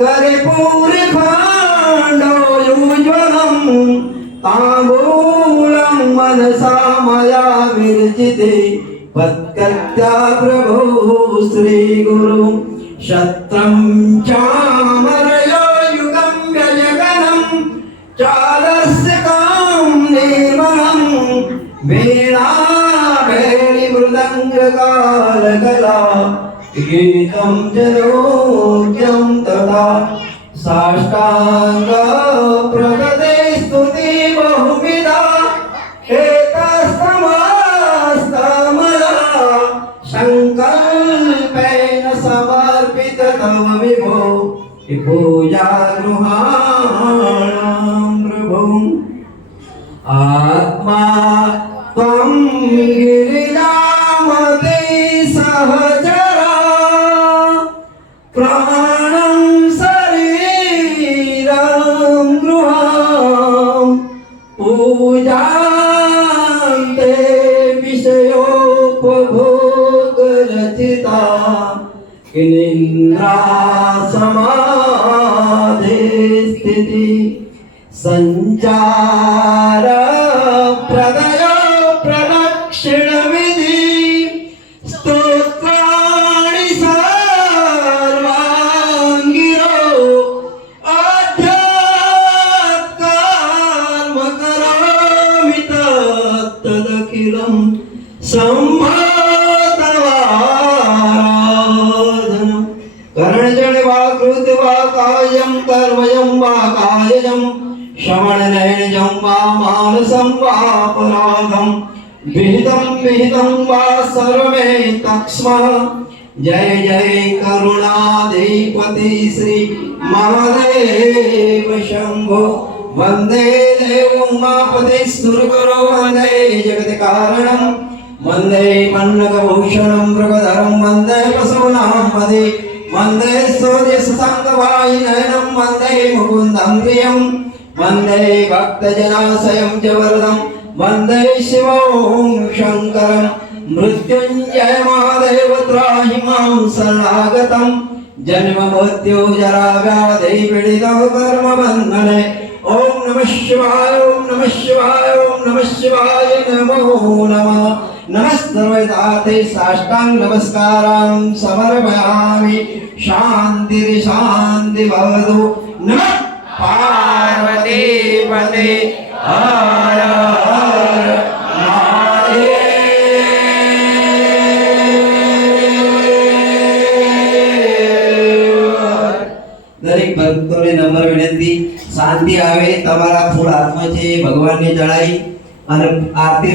कर्पूरखाण्डोज्ज्वलं ताम्बूलं मनसा मया विरचिते पत्कर्त्या प्रभो श्रीगुरु शत्रं चामरयो युगं व्यजगनं चालस्य कां निर्मलं वीणा भेरी मृदङ्गकालकला गीतं जनोज्ञं तथा साष्टांग प्रगते स्तुति बहुविधा एतस्तमस्तमया संकल्पेन समर्पित तव विभो पूजा गृहाणां प्रभो आत्मा त्वं गिरिजामते सहचरा प्राणं शरीरं गृहं पूजान्ते विषयोपभोगरचिता किनिन्द्रा समाधिस्थिति संचार प्रदय प्रदक्षिणविधि स्तोत्राणि सर्वाङ्गिरो आध्यात्मकर्म करोमि तदखिलं सम्भवतवाराधनं कर्णजन वा कृत वा कायं कर्मयं वा कायजं श्रवणनयनजं वा मानसं वापराधं विहितं वा सर्वमेतत्स्मः जय जय करुणाधिपति श्री महादेव शंभो वंदे देव उमापति सुरगुरो वंदे जगत्कारणं वंदे पन्नगभूषणं मृगधरं वंदे वसूनां पदे वंदे सूर्यसुसंगवायुनयनं वंदे मुकुन्दं प्रियं वंदे भक्तजनाशयं च वरदं वंदे शिवं शंकरं मृत्युंजय महादेव त्राहि मां शरणागतं जन्म मृत्यु जरा व्याधि पीडितो कर्म बन्धने ओम नमः शिवाय ओम नमः शिवाय ओम नमः शिवाय नमो नमः नमस्ते साष्टांग नमस्कारां समर्पयामि शांति शांति भवतु नमः पार्वती पते हर हर दरेक भक्तोने नम्र विनंती शांति आवे तमारा फूल हाथમાં છે ભગવાનને ચડાઈ અને આરતી